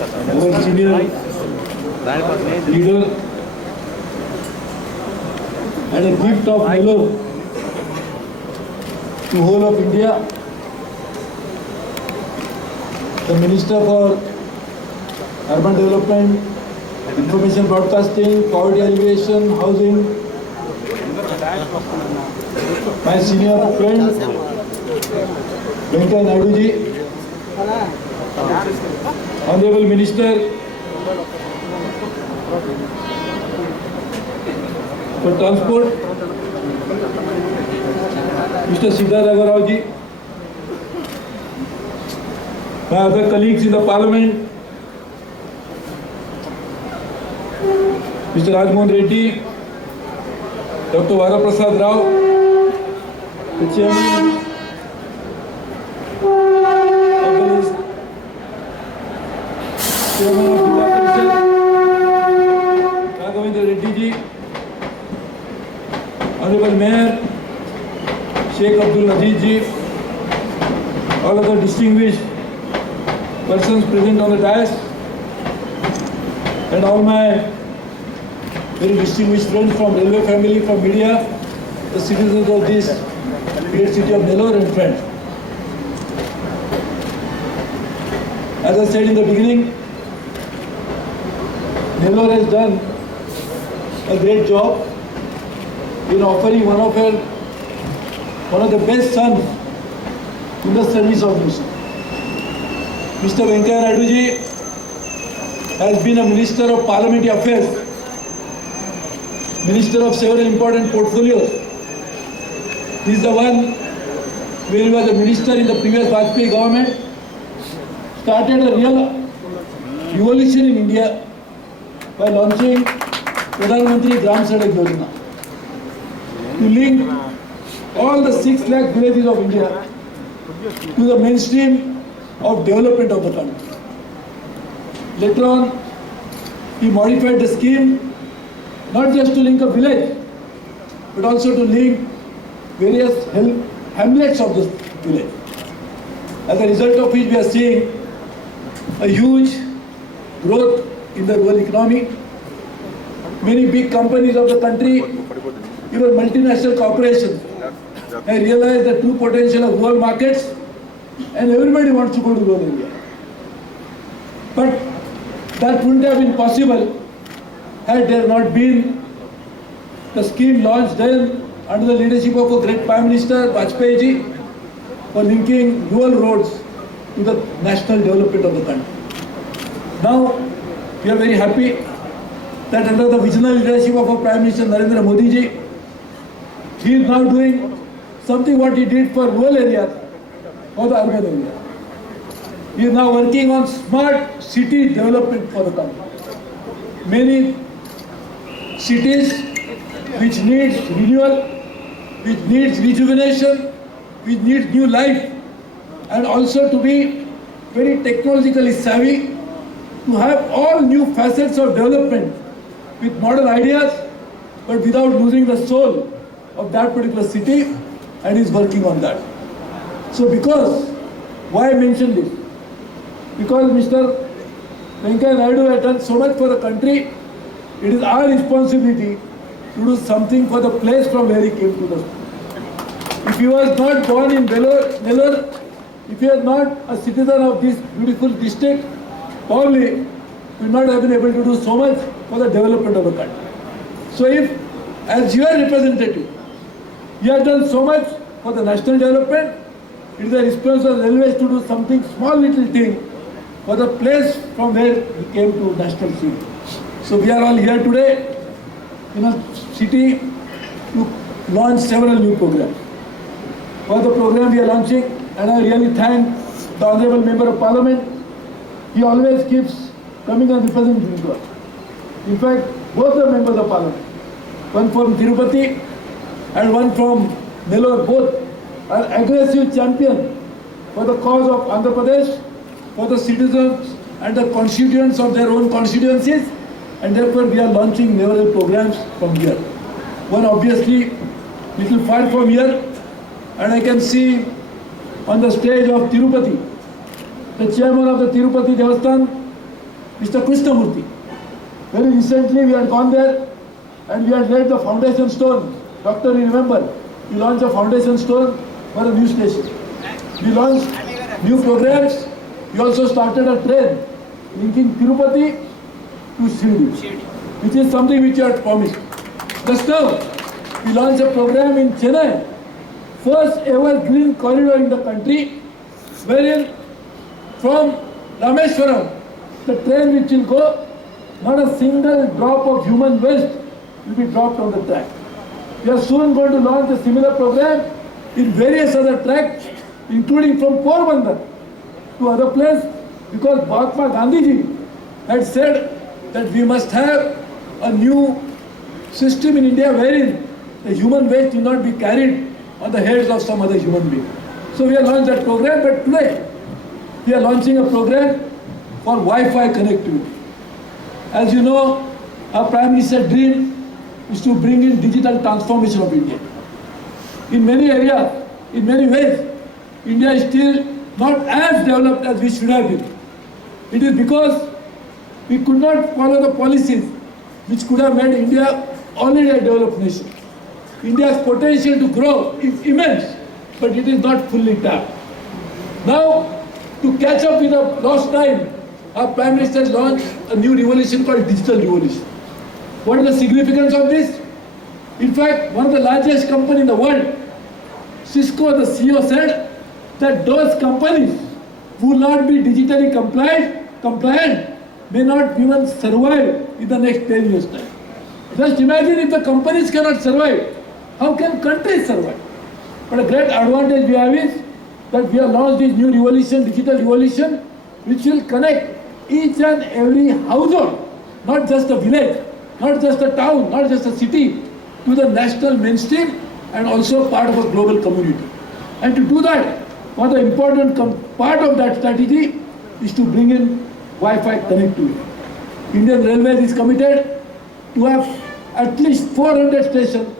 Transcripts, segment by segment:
our senior leader and a gift of Nellore to whole of India, the Minister for Urban Development, Information Broadcasting, Poverty Alleviation, Housing, my senior friend Venkaiah Naidu ji, Honorable Minister for Transport, Mr. Siddharth Raghav ji, my other colleagues in the Parliament, Mr. Rajmohan Reddy, Dr. Varaprasad Rao, the Chairman of the list, Chairman of Jilla Parishad, Raghavendra Reddy ji, Honorable Mayor, Sheikh Abdul Aziz ji, all other distinguished persons present on the dais, and all my very distinguished friends from railway family, from media, the citizens of this great city of Nellore and friends. As I said in the beginning, Nellore has done a great job in offering one of the best sons in the service of nation. Mr. Venkaiah Naidu ji has been a Minister of Parliamentary Affairs, Minister of several important portfolios. He is the one where he was a minister in the previous Vajpayee government, started a real revolution in India by launching Pradhan Mantri Gram Sadak Yojana to link all the 6 lakh villages of India to the mainstream of development of the country. Later on, he modified the scheme not just to link a village, but also to link various hamlets of this village. As a result of which we are seeing a huge growth in the rural economy. Many big companies of the country, even multinational corporations, have realized the true potential of rural markets, and everybody wants to go to rural India. But that wouldn't have been possible had there not been the scheme launched then under the leadership of a great Prime Minister Vajpayee ji for linking rural roads to the national development of the country. Now we are very happy that under the visionary leadership of our Prime Minister Narendra Modi ji, he is now doing something what he did for rural areas for the urban area. He is now working on smart city development for the country. Many cities which needs renewal, which needs rejuvenation, which needs new life, and also to be very technologically savvy, to have all new facets of development with modern ideas, but without losing the soul of that particular city, and is working on that. So why I mention this? Because Mr. Venkaiah Naidu has done so much for the country, it is our responsibility to do something for the place from where he came to the. If he was not born in Nellore, if he was not a citizen of this beautiful district, probably we would not have been able to do so much for the development of the country. So if, as your representative, you have done so much for the national development, it is the responsibility of the railways to do something, small little thing, for the place from where he came to national city. So we are all here today in a city to launch several new programs. For the program we are launching, and I really thank the Honorable Member of Parliament. He always keeps coming and representing to us. In fact, both the members of Parliament, one from Tirupati and one from Nellore, both are aggressive champions for the cause of Andhra Pradesh, for the citizens and the constituents of their own constituencies, and therefore we are launching several programs from here. One obviously little far from here, and I can see on the stage of Tirupati, the chairman of the Tirupati Devasthan, Mr. Krishnamurthy. Very recently we had gone there and we had laid the foundation stone. Doctor, you remember, we launched a foundation stone for a new station. We launched new programs. We also started a train linking Tirupati to Shirdi, which is something which you had promised. Just now, we launched a program in Chennai, first ever green corridor in the country, wherein from Rameshwaram, the train which will go, not a single drop of human waste will be dropped on the track. We are soon going to launch a similar program in various other tracks, including from Porbandar to other places, because Mahatma Gandhiji had said that we must have a new system in India wherein the human waste will not be carried on the heads of some other human being. So we have launched that program, but today we are launching a program for Wi-Fi connectivity. As you know, our Prime Minister's dream is to bring in digital transformation of India. In many areas, in many ways, India is still not as developed as we should have been. It is because we could not follow the policies which could have made India already a developed nation. India's potential to grow is immense, but it is not fully tapped. Now, to catch up with the lost time, our Prime Minister has launched a new revolution called Digital Revolution. What is the significance of this? In fact, one of the largest companies in the world, Cisco, the CEO said that those companies who will not be digitally compliant may not even survive in the next 10 years' time. Just imagine if the companies cannot survive, how can countries survive? But a great advantage we have is that we have launched this new revolution, digital revolution, which will connect each and every household, not just a village, not just a town, not just a city, to the national mainstream and also part of a global community. And to do that, one of the important part of that strategy is to bring in Wi-Fi connectivity. Indian Railways is committed to have at least 400 stations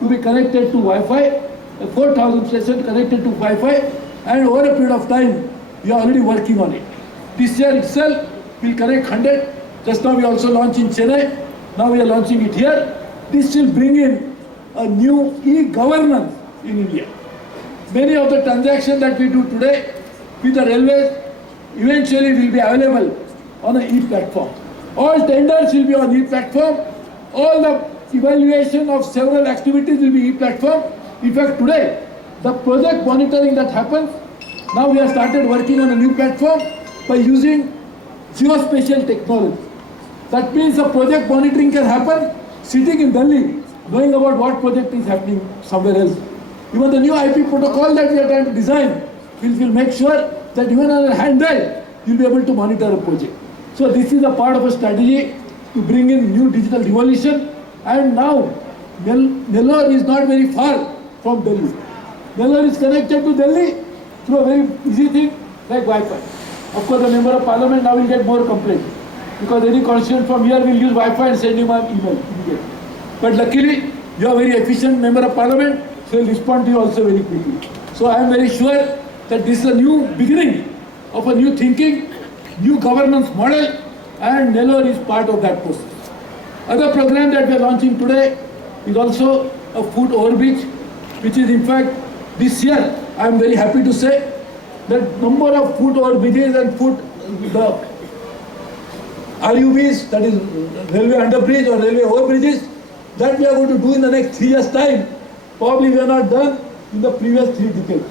to be connected to Wi-Fi, 4,000 stations connected to Wi-Fi, and over a period of time, we are already working on it. This year itself, we'll connect 100. Just now we also launched in Chennai. Now we are launching it here. This will bring in a new e-governance in India. Many of the transactions that we do today with the railways eventually will be available on an e-platform. All tenders will be on e-platform. All the evaluation of several activities will be e-platform. In fact, today, the project monitoring that happens, now we have started working on a new platform by using geospatial technology. That means the project monitoring can happen sitting in Delhi, knowing about what project is happening somewhere else. Even the new IP protocol that we are trying to design will make sure that even on a handheld, you'll be able to monitor a project. So this is a part of a strategy to bring in new digital revolution. And now, Nellore is not very far from Delhi. Nellore is connected to Delhi through a very easy thing like Wi-Fi. Of course, the Member of Parliament now will get more complaints because any constituent from here will use Wi-Fi and send him an email immediately. But luckily, you are very efficient Member of Parliament, so he will respond to you also very quickly. So I am very sure that this is a new beginning of a new thinking, new governance model, and Nellore is part of that process. Other program that we are launching today is also a food overbridge, which is in fact this year, I am very happy to say that number of food overbridges and the RUBs, that is railway underbridge or railway overbridges, that we are going to do in the next 3 years' time. Probably we are not done in the previous 3 decades.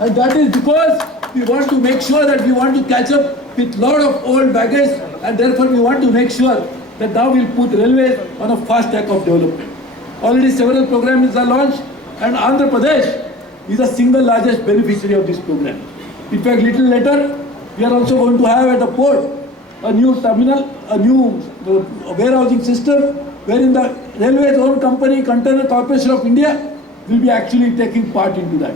And that is because we want to make sure that we want to catch up with lot of old baggage, and therefore we want to make sure that now we'll put railways on a fast track of development. Already several programs are launched, and Andhra Pradesh is the single largest beneficiary of this program. In fact, little later, we are also going to have at the port a new terminal, a new warehousing system, wherein the railway's own company, Container Corporation of India, will be actually taking part into that.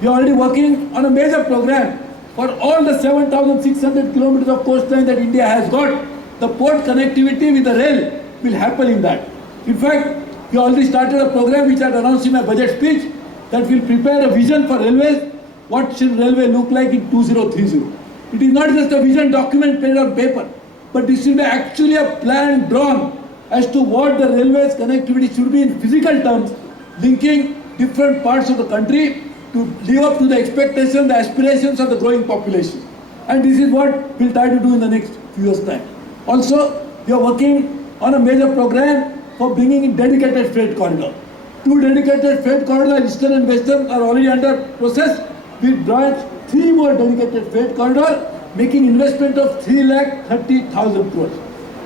We are already working on a major program for all the 7,600 kilometers of coastline that India has got. The port connectivity with the rail will happen in that. In fact, we already started a program which I had announced in my budget speech that will prepare a vision for railways. What should railway look like in 2030? It is not just a vision document printed on paper. but this should be actually a plan drawn as to what the railways connectivity should be in physical terms, linking different parts of the country to live up to the expectations, the aspirations of the growing population. And this is what we'll try to do in the next few years' time. Also, we are working on a major program for bringing in dedicated freight corridor. 2 dedicated freight corridors, eastern and western, are already under process. We brought 3 more dedicated freight corridors, making investment of 3,30,000 crores.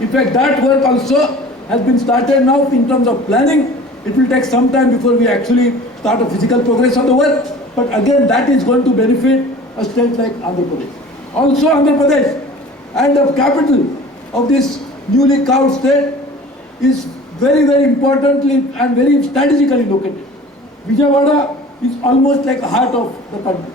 In fact, that work also has been started now in terms of planning. It will take some time before we actually start a physical progress on the work. But again, that is going to benefit a state like Andhra Pradesh. Also, Andhra Pradesh, and the capital of this newly carved state, is very, very importantly and very strategically located. Vijayawada is almost like the heart of the country.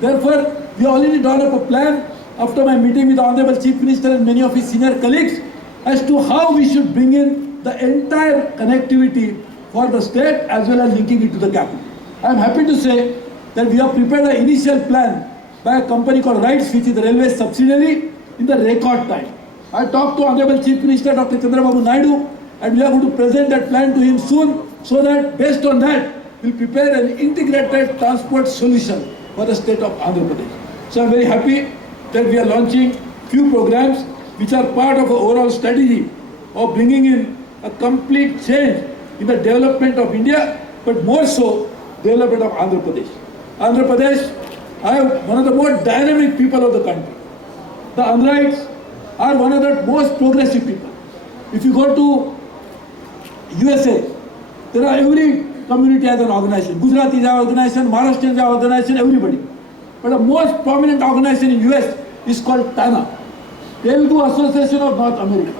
Therefore, we already drawn up a plan after my meeting with the Honorable Chief Minister and many of his senior colleagues as to how we should bring in the entire connectivity for the state as well as linking it to the capital. I am happy to say that we have prepared an initial plan by a company called RITES, which is the railway subsidiary, in the record time. I talked to Honorable Chief Minister Dr. Chandrababu Naidu, and we are going to present that plan to him soon, so that based on that, we'll prepare an integrated transport solution for the state of Andhra Pradesh. So I'm very happy that we are launching few programs which are part of an overall strategy of bringing in a complete change in the development of India, but more so development of Andhra Pradesh. Andhra Pradesh, I have one of the more dynamic people of the country. The Andhrites are one of the most progressive people. If you go to USA, there are every community has an organization. Gujarati has an organization, Maharashtrians have an organization, everybody. But the most prominent organization in US is called TANA, Telugu Association of North America.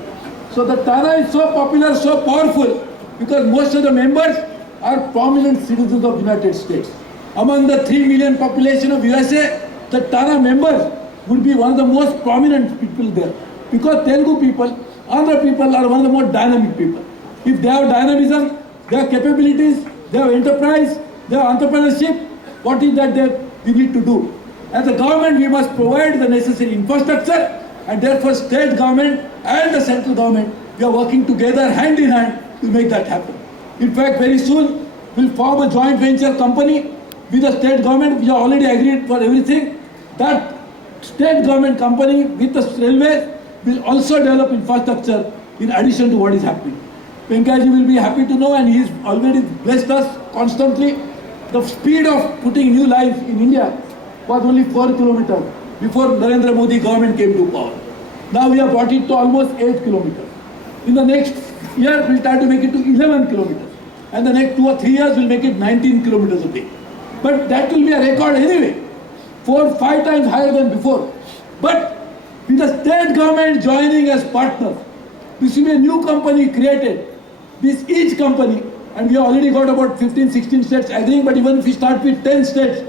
So the TANA is so popular, so powerful, because most of the members are prominent citizens of the United States. Among the 3 million population of USA, the TANA members would be one of the most prominent people there. Because Telugu people, Andhra people are one of the more dynamic people. If they have dynamism, they have capabilities, they have enterprise, they have entrepreneurship, what is that we need to do? As a government, we must provide the necessary infrastructure, and therefore state government and the central government, we are working together hand in hand to make that happen. In fact, very soon, we'll form a joint venture company with the state government. We are already agreed for everything. That state government company with the railway will also develop infrastructure in addition to what is happening. Venkayaji will be happy to know, and he has already blessed us constantly. The speed of putting new lines in India was only 4 kilometers before Narendra Modi government came to power. Now we have brought it to almost 8 kilometers. In the next year, we'll try to make it to 11 kilometers. And the next 2 or 3 years, we'll make it 19 kilometers a day. But that will be a record anyway, 4 or 5 times higher than before. But with the state government joining as partners, this will be a new company created. Each company, and we have already got about 15, 16 states agreeing, but even if we start with 10 states,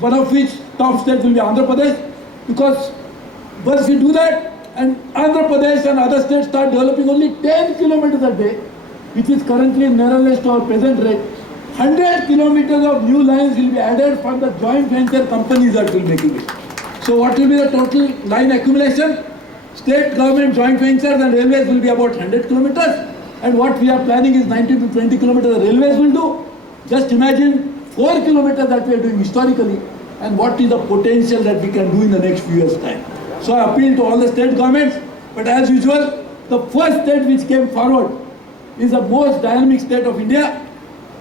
one of which top state will be Andhra Pradesh, because once we do that, and Andhra Pradesh and other states start developing only 10 kilometers a day, which is currently narrowest to our present rate, 100 kilometers of new lines will be added from the joint venture companies that will be making it. So what will be the total line accumulation? State government joint ventures and railways will be about 100 kilometers. And what we are planning is 19 to 20 kilometers the railways will do. Just imagine 4 kilometers that we are doing historically, and what is the potential that we can do in the next few years' time. So I appeal to all the state governments, but as usual, the first state which came forward is the most dynamic state of India.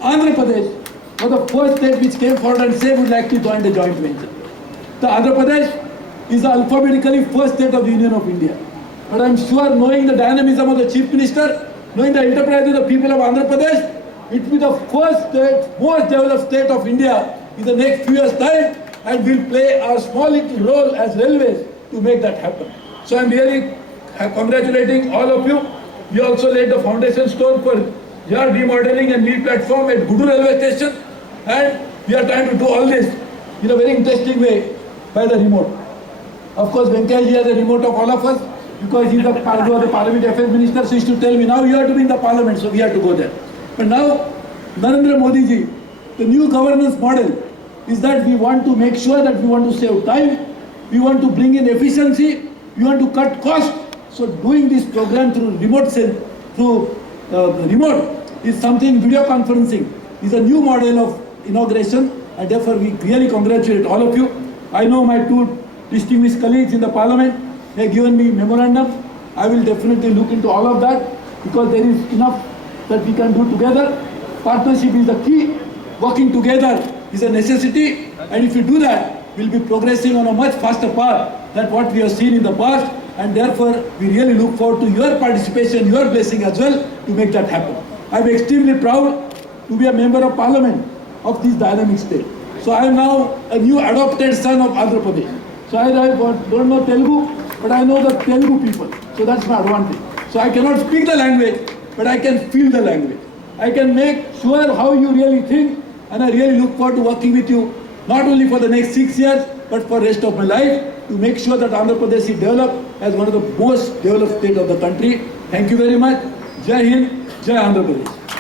Andhra Pradesh was the first state which came forward and said would like to join the joint venture. The Andhra Pradesh is the alphabetically first state of the Union of India. But I am sure, knowing the dynamism of the Chief Minister, knowing the enterprise of the people of Andhra Pradesh, it will be the first state, most developed state of India in the next few years' time, and will play a small little role as railways to make that happen. So I am really congratulating all of you. We also laid the foundation stone for yard remodeling and new platform at Gudu railway station, and we are trying to do all this in a very interesting way by the remote. Of course, Venkayaji has a remote of all of us, because he was the Parliament Affairs Minister, so he used to tell me, now you have to be in the Parliament, so we have to go there. But now, Narendra Modi ji, the new governance model is that we want to make sure that we want to save time, we want to bring in efficiency, we want to cut costs, So doing this program through remote is something, video conferencing is a new model of inauguration, and therefore we really congratulate all of you. I know my two distinguished colleagues in the parliament have given me memorandum. I will definitely look into all of that because there is enough that we can do together. Partnership is the key. Working together is a necessity, and if you do that, we'll be progressing on a much faster path than what we have seen in the past, and therefore we really look forward to your participation, your blessing as well to make that happen. I'm extremely proud to be a member of parliament of this dynamic state. So I am now a new adopted son of Andhra Pradesh. So I don't know Telugu, but I know the Telugu people. So that's my advantage. So I cannot speak the language, but I can feel the language. I can make sure how you really think, and I really look forward to working with you, not only for the next 6 years, but for the rest of my life, to make sure that Andhra Pradesh is developed as one of the most developed states of the country. Thank you very much. Jai Hind, Jai Andhra Pradesh.